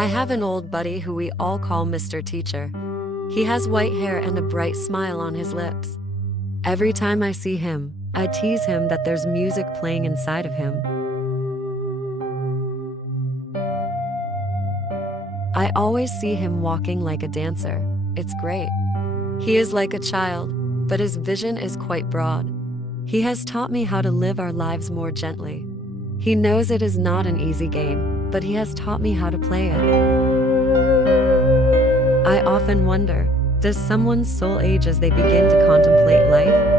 I have an old buddy who we all call Mr. Teacher. He has white hair and a bright smile on his lips. Every time I see him, I tease him that there's music playing inside of him. I always see him walking like a dancer. It's great. He is like a child, but his vision is quite broad. He has taught me how to live our lives more gently. He knows it is not an easy game, but he has taught me how to play it. I often wonder, does someone's soul age as they begin to contemplate life?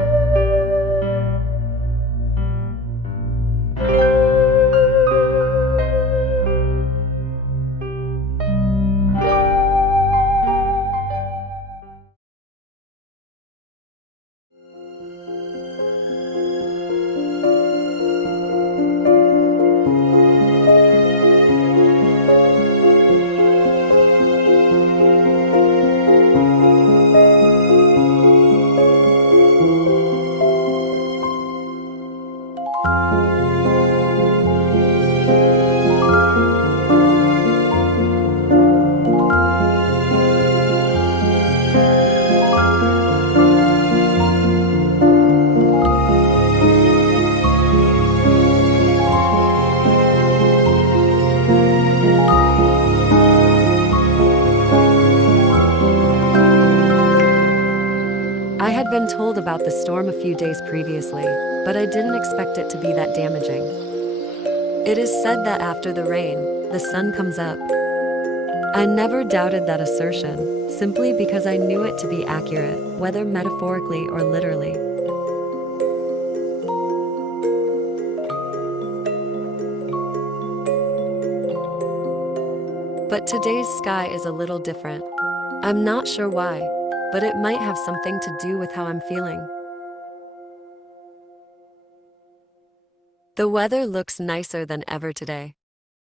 I had been told about the storm a few days previously, but I didn't expect it to be that damaging. It is said that after the rain, the sun comes up. I never doubted that assertion, simply because I knew it to be accurate, whether metaphorically or literally. But today's sky is a little different. I'm not sure why, but it might have something to do with how I'm feeling. The weather looks nicer than ever today.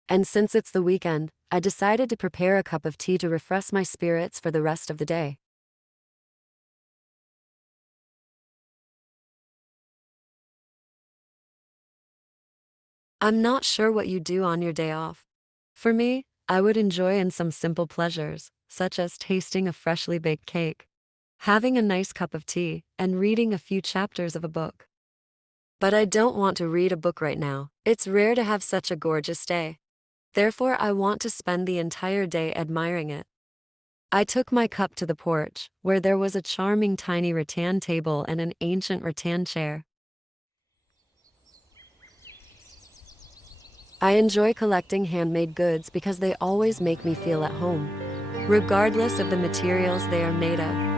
And since it's the weekend, I decided to prepare a cup of tea to refresh my spirits for the rest of the day. I'm not sure what you do on your day off. For me, I would enjoy in some simple pleasures, such as tasting a freshly baked cake, having a nice cup of tea, and reading a few chapters of a book. But I don't want to read a book right now. It's rare to have such a gorgeous day. Therefore, I want to spend the entire day admiring it. I took my cup to the porch, where there was a charming tiny rattan table and an ancient rattan chair. I enjoy collecting handmade goods because they always make me feel at home, regardless of the materials they are made of.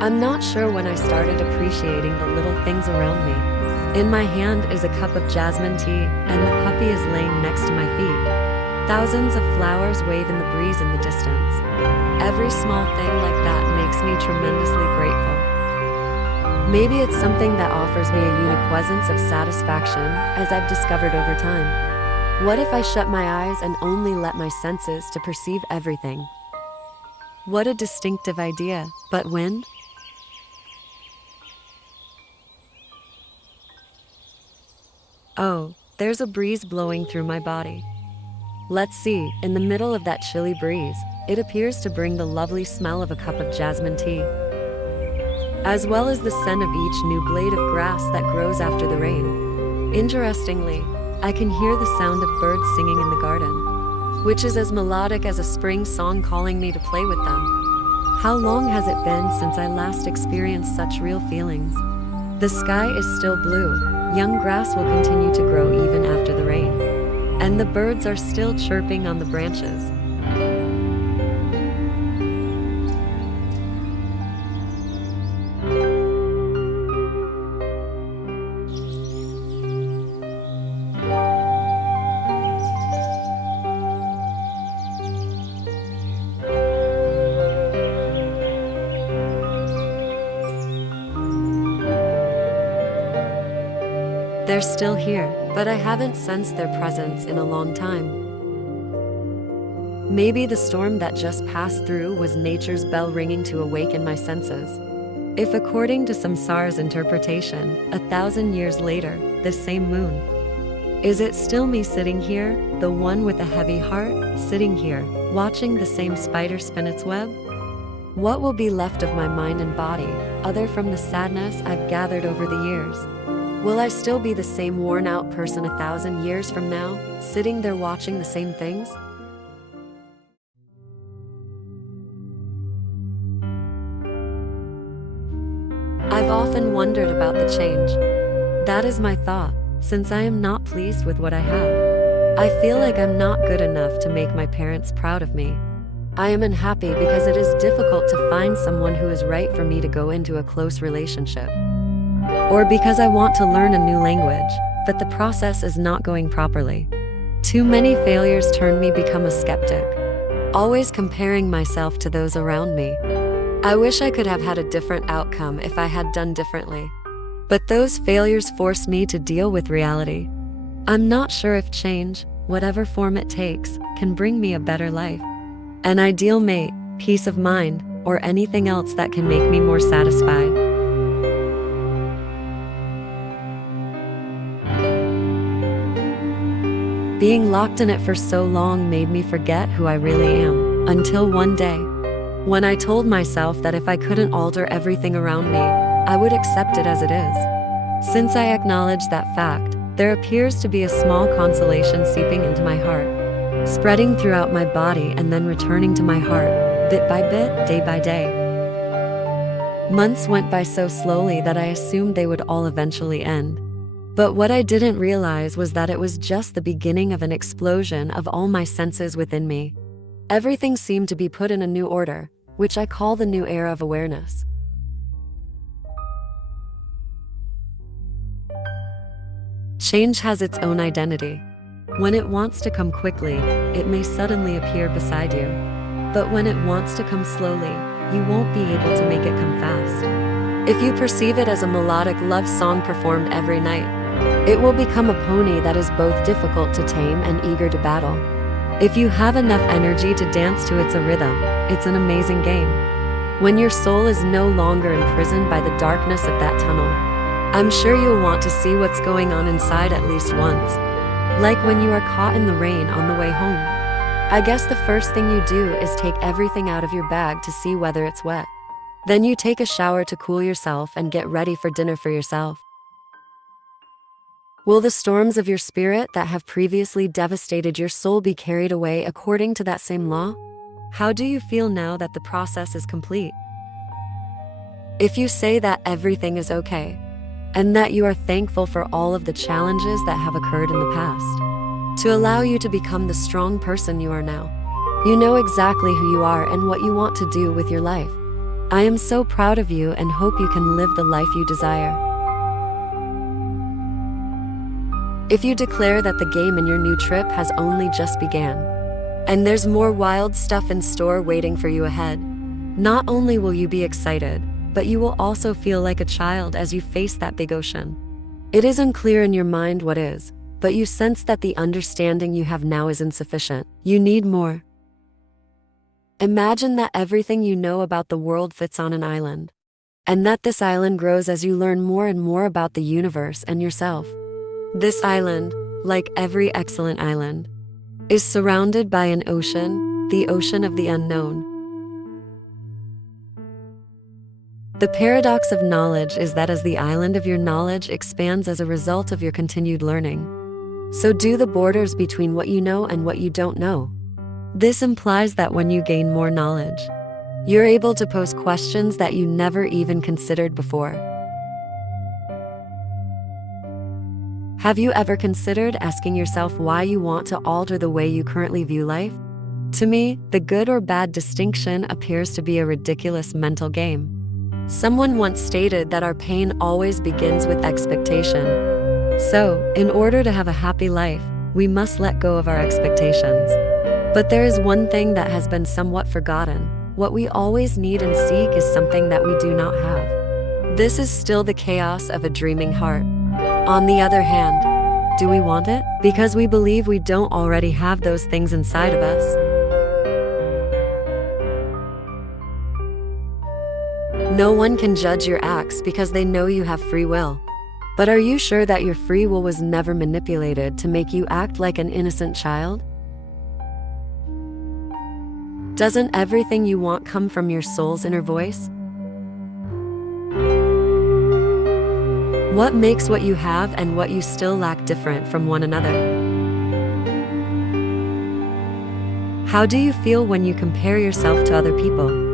I'm not sure when I started appreciating the little things around me. In my hand is a cup of jasmine tea, and the puppy is laying next to my feet. Thousands of flowers wave in the breeze in the distance. Every small thing like that makes me tremendously grateful. Maybe it's something that offers me a unique presence of satisfaction, as I've discovered over time. What if I shut my eyes and only let my senses to perceive everything? What a distinctive idea, but when? Oh, there's a breeze blowing through my body. Let's see, in the middle of that chilly breeze, it appears to bring the lovely smell of a cup of jasmine tea, as well as the scent of each new blade of grass that grows after the rain. Interestingly, I can hear the sound of birds singing in the garden, which is as melodic as a spring song calling me to play with them. How long has it been since I last experienced such real feelings? The sky is still blue, young grass will continue to grow even after the rain, and the birds are still chirping on the branches. They're still here, but I haven't sensed their presence in a long time. Maybe the storm that just passed through was nature's bell ringing to awaken my senses. If according to some SARS interpretation, 1,000 years later, this same moon, is it still me sitting here, the one with a heavy heart, sitting here, watching the same spider spin its web? What will be left of my mind and body, other from the sadness I've gathered over the years? Will I still be the same worn-out person 1,000 years from now, sitting there watching the same things? I've often wondered about the change. That is my thought, since I am not pleased with what I have. I feel like I'm not good enough to make my parents proud of me. I am unhappy because it is difficult to find someone who is right for me to go into a close relationship. Or because I want to learn a new language, but the process is not going properly. Too many failures turn me become a skeptic, always comparing myself to those around me. I wish I could have had a different outcome if I had done differently. But those failures force me to deal with reality. I'm not sure if change, whatever form it takes, can bring me a better life, an ideal mate, peace of mind, or anything else that can make me more satisfied. Being locked in it for so long made me forget who I really am, until one day, when I told myself that if I couldn't alter everything around me, I would accept it as it is. Since I acknowledge that fact, there appears to be a small consolation seeping into my heart, spreading throughout my body and then returning to my heart, bit by bit, day by day. Months went by so slowly that I assumed they would all eventually end. But what I didn't realize was that it was just the beginning of an explosion of all my senses within me. Everything seemed to be put in a new order, which I call the new era of awareness. Change has its own identity. When it wants to come quickly, it may suddenly appear beside you. But when it wants to come slowly, you won't be able to make it come fast. If you perceive it as a melodic love song performed every night, it will become a pony that is both difficult to tame and eager to battle. If you have enough energy to dance to its rhythm, it's an amazing game. When your soul is no longer imprisoned by the darkness of that tunnel, I'm sure you'll want to see what's going on inside at least once. Like when you are caught in the rain on the way home. I guess the first thing you do is take everything out of your bag to see whether it's wet. Then you take a shower to cool yourself and get ready for dinner for yourself. Will the storms of your spirit that have previously devastated your soul be carried away according to that same law? How do you feel now that the process is complete? If you say that everything is okay, and that you are thankful for all of the challenges that have occurred in the past, to allow you to become the strong person you are now. You know exactly who you are and what you want to do with your life. I am so proud of you and hope you can live the life you desire. If you declare that the game in your new trip has only just began, and there's more wild stuff in store waiting for you ahead, not only will you be excited, but you will also feel like a child as you face that big ocean. It is unclear in your mind what is, but you sense that the understanding you have now is insufficient. You need more. Imagine that everything you know about the world fits on an island, and that this island grows as you learn more and more about the universe and yourself. This island, like every excellent island, is surrounded by an ocean, the ocean of the unknown. The paradox of knowledge is that as the island of your knowledge expands as a result of your continued learning, so do the borders between what you know and what you don't know. This implies that when you gain more knowledge, you're able to pose questions that you never even considered before. Have you ever considered asking yourself why you want to alter the way you currently view life? To me, the good or bad distinction appears to be a ridiculous mental game. Someone once stated that our pain always begins with expectation. So, in order to have a happy life, we must let go of our expectations. But there is one thing that has been somewhat forgotten. What we always need and seek is something that we do not have. This is still the chaos of a dreaming heart. On the other hand, do we want it? Because we believe we don't already have those things inside of us. No one can judge your acts because they know you have free will. But are you sure that your free will was never manipulated to make you act like an innocent child? Doesn't everything you want come from your soul's inner voice? What makes what you have and what you still lack different from one another? How do you feel when you compare yourself to other people?